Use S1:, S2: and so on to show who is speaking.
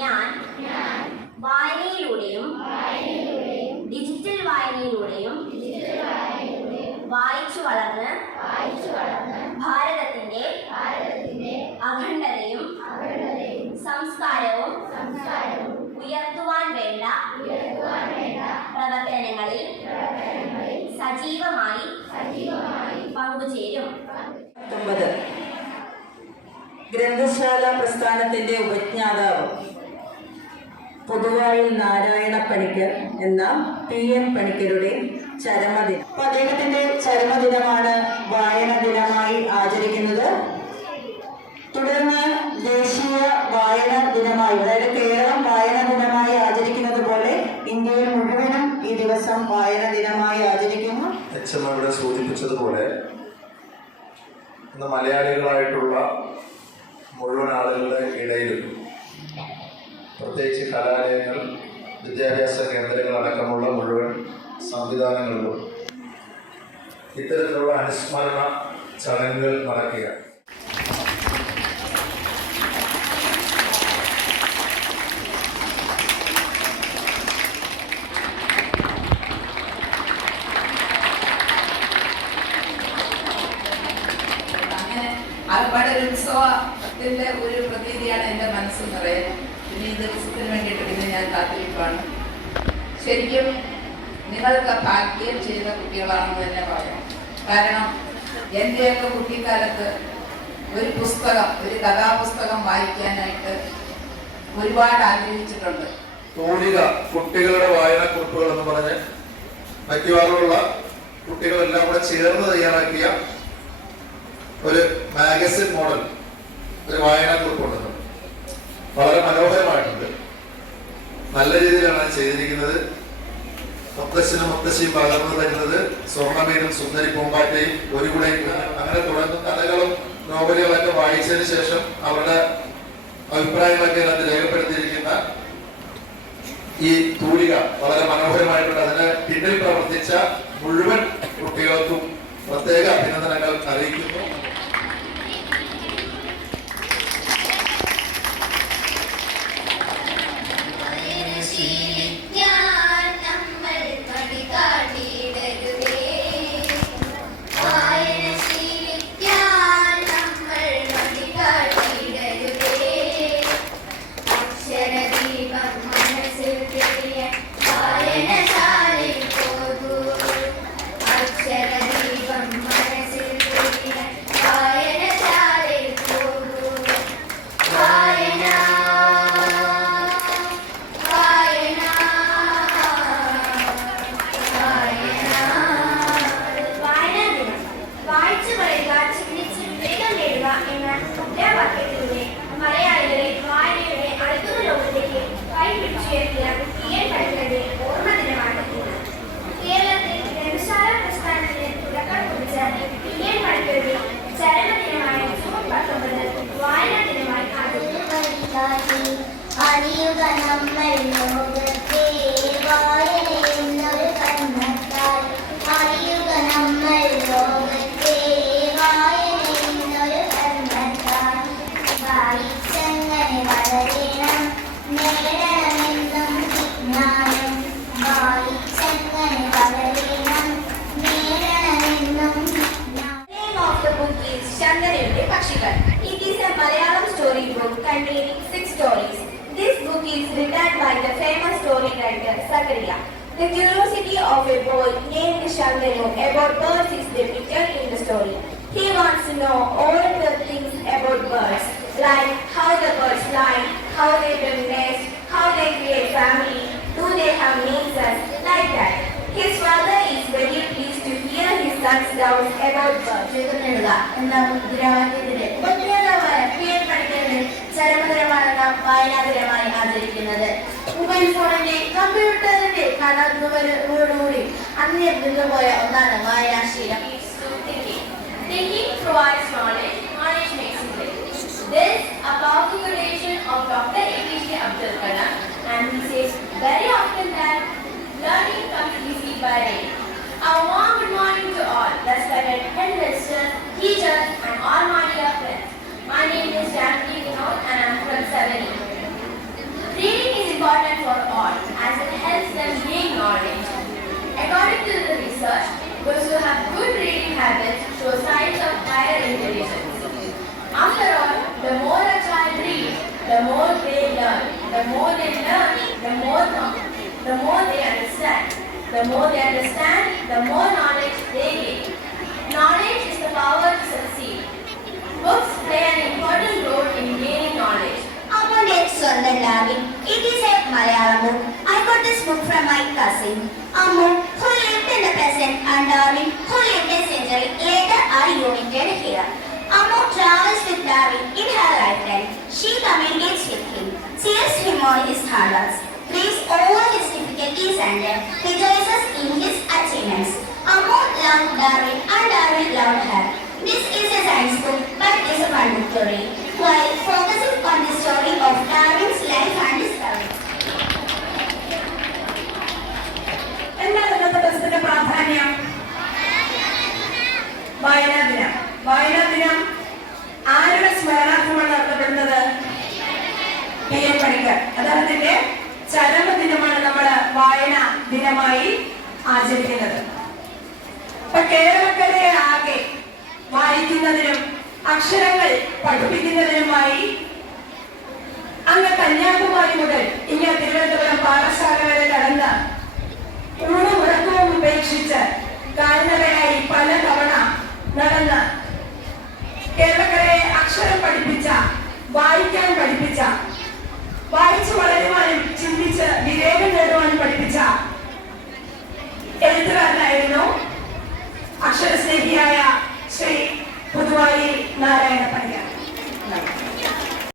S1: ഞാൻ വായനയിലൂടെയും ഡിജിറ്റൽ വായനയിലൂടെയും വായിച്ചു വളർന്ന് ഭാരതത്തിന്റെ അഖണ്ഡതയും സംസ്കാരവും ഉയർത്തുവാൻ വേണ്ട പ്രവർത്തനങ്ങളിൽ സജീവമായി പങ്കുചേരും.
S2: ഗ്രന്ഥശാല പ്രസ്ഥാനത്തിന്റെ ഉപജ്ഞാതാവ്. പൊതുവായിൽ നാരായണ പണിക്കർ എന്ന പി എൻ പണിക്കരുടെ ചരമദിനം. അപ്പൊ അദ്ദേഹത്തിന്റെ ചരമദിനമാണ് വായന ദിനമായി ആചരിക്കുന്നത്. തുടർന്ന് ദേശീയ വായന ദിനമായി അതായത് കേരളം വായന ദിനമായി ആചരിക്കുന്നത് പോലെ ഇന്ത്യയിൽ മുഴുവനും ഈ ദിവസം വായന ദിനമായി ആചരിക്കുന്നു.
S3: എം ഇവിടെ സൂചിപ്പിച്ചതുപോലെ മലയാളികളായിട്ടുള്ള മുഴുവൻ ആളുകളുടെ ഇടയിലും പ്രത്യേകിച്ച് കലാലയങ്ങൾ വിദ്യാഭ്യാസ കേന്ദ്രങ്ങൾ അടക്കമുള്ള മുഴുവൻ സംവിധാനങ്ങളിലും ഇത്തരത്തിലുള്ള അനുസ്മരണ ചടങ്ങുകൾ നടക്കുക.
S4: അങ്ങനെ ആകപ്പാടെ ഒരു പ്രതീതിയാണ് എന്റെ മനസ്സിൽ നിറയെ പിന്നെ ഈ ദിവസത്തിന് വേണ്ടിയിട്ട് പിന്നെ ഞാൻ കാത്തിരിപ്പാണ് ശരിക്കും നിങ്ങളൊക്കെ ഭാഗ്യം ചെയ്ത കുട്ടികളാണെന്ന് തന്നെ പറയാം. കാരണം എന്റെയൊക്കെ കുട്ടിക്കാലത്ത് ഒരു പുസ്തകം ഒരു കഥാപുസ്തകം വായിക്കാനായിട്ട് ഒരുപാട് ആഗ്രഹിച്ചിട്ടുണ്ട്.
S3: തൂലിക കുട്ടികളുടെ വായനക്കുറിപ്പുകൾ എന്ന് പറഞ്ഞ് മിക്കവാറുമുള്ള കുട്ടികളെല്ലാം കൂടെ ചേർന്ന് തയ്യാറാക്കിയ ഒരു മാഗസിൻ മോഡൽ ഒരു വായനാക്കുറിപ്പുണ്ട് വളരെ മനോഹരമായിട്ടുണ്ട് നല്ല രീതിയിലാണ് ചെയ്തിരിക്കുന്നത്. മുത്തശ്ശനും മുത്തശ്ശിയും പകർന്നു തരുന്നത് സ്വർണമീനും സുന്ദരി പൂമ്പാറ്റയും ഒരു കൂടെ അങ്ങനെ തുടങ്ങുന്ന കഥകളും നോവലുകളൊക്കെ വായിച്ചതിന് ശേഷം അവരുടെ അഭിപ്രായങ്ങളൊക്കെ അതിനകത്ത് രേഖപ്പെടുത്തിയിരിക്കുന്ന ഈ തൂലിക വളരെ മനോഹരമായിട്ടുണ്ട്. അതിന് പിന്നിൽ പ്രവർത്തിച്ച മുഴുവൻ കുട്ടികൾക്കും പ്രത്യേക അഭിനന്ദനങ്ങൾ
S5: അറിയുക നമ്മൾ ലോകത്തെ വായനയെന്നൊരു കണ്ണത്താൽ അറിയുക നമ്മൾ ലോകത്തെ വായനയെന്നൊരു കണ്ണത്താൽ വായിച്ചങ്ങനെ വളരണം നേടണമെന്നും വിജ്ഞാനം വായിച്ചങ്ങനെ വളരണം നേടണമെന്നും
S6: name of the book പക്ഷികൾ. Is a Malayalam story book containing six stories. This book is written by the famous story writer Zakaria. The curiosity of a boy named Shantanu about birds is depicted in the story. He wants to know all the things about birds, like how the birds fly, how they build nests, how they create family, do they have names, like that. His father is very pleased to hear his son's doubts about birds.
S7: നാം വായനാ ദിനമായി ആചരിക്കുന്നത് mobile ഫോണിന്റെ കമ്പ്യൂട്ടറിന്റെ കടന്നുവരവോടുകൂടി അന്യം നിന്നുപോയ ഒന്നാണ് വായനാശീലം
S8: Thinking. Thinking provides knowledge, knowledge makes it great. This a powerful quotation of Dr. APJ Abdul Kalam and he says very often that learning comes easy by reading. A warm good morning to all respected headmasters, teachers and all my dear friends. My name is Janvi and I'm from 7 Reading is important for all as it helps them gain knowledge. According to the research, those who have good reading habits show signs of higher intelligence. After all, the more a child reads, the more they learn. The more they learn, the more, the more they understand. The more they understand, the more knowledge they gain. Knowledge is the power to succeed. Books play an important role
S9: from my cousin. Amur, who lived in the present, and Darwin, who lived in century, later are united here. Amur travels with Darwin in her lifetime. She communicates with him, sees him on his hurdles, grieves all his difficulties and rejoices in his achievements. Amur loved Darwin and Darwin loved her. This is a science book, but it's a fun story. While
S10: വായനാ ദിനം ആരുടെ സ്മരണാർത്ഥമാണ് നടത്തപ്പെടുന്നത്? K M Panikkar. അദ്ദേഹത്തിന്റെ ചരമദിനമാണ് നമ്മൾ വായന ദിനമായി ആചരിക്കുന്നത്. ഇപ്പൊ കേരളക്കരെ ആകെ വായിക്കുന്നതിനും അക്ഷരങ്ങൾ പഠിപ്പിക്കുന്നതിനുമായി
S6: അങ്ങ്
S10: കന്യാകുമാരി
S6: മുതൽ ഇങ്ങനെ
S10: തിരുവനന്തപുരം പാറശാല വരെ അക്ഷരം പഠിപ്പിച്ച വായിക്കാൻ പഠിപ്പിച്ച
S6: വായിച്ചു
S10: വളരുവാനും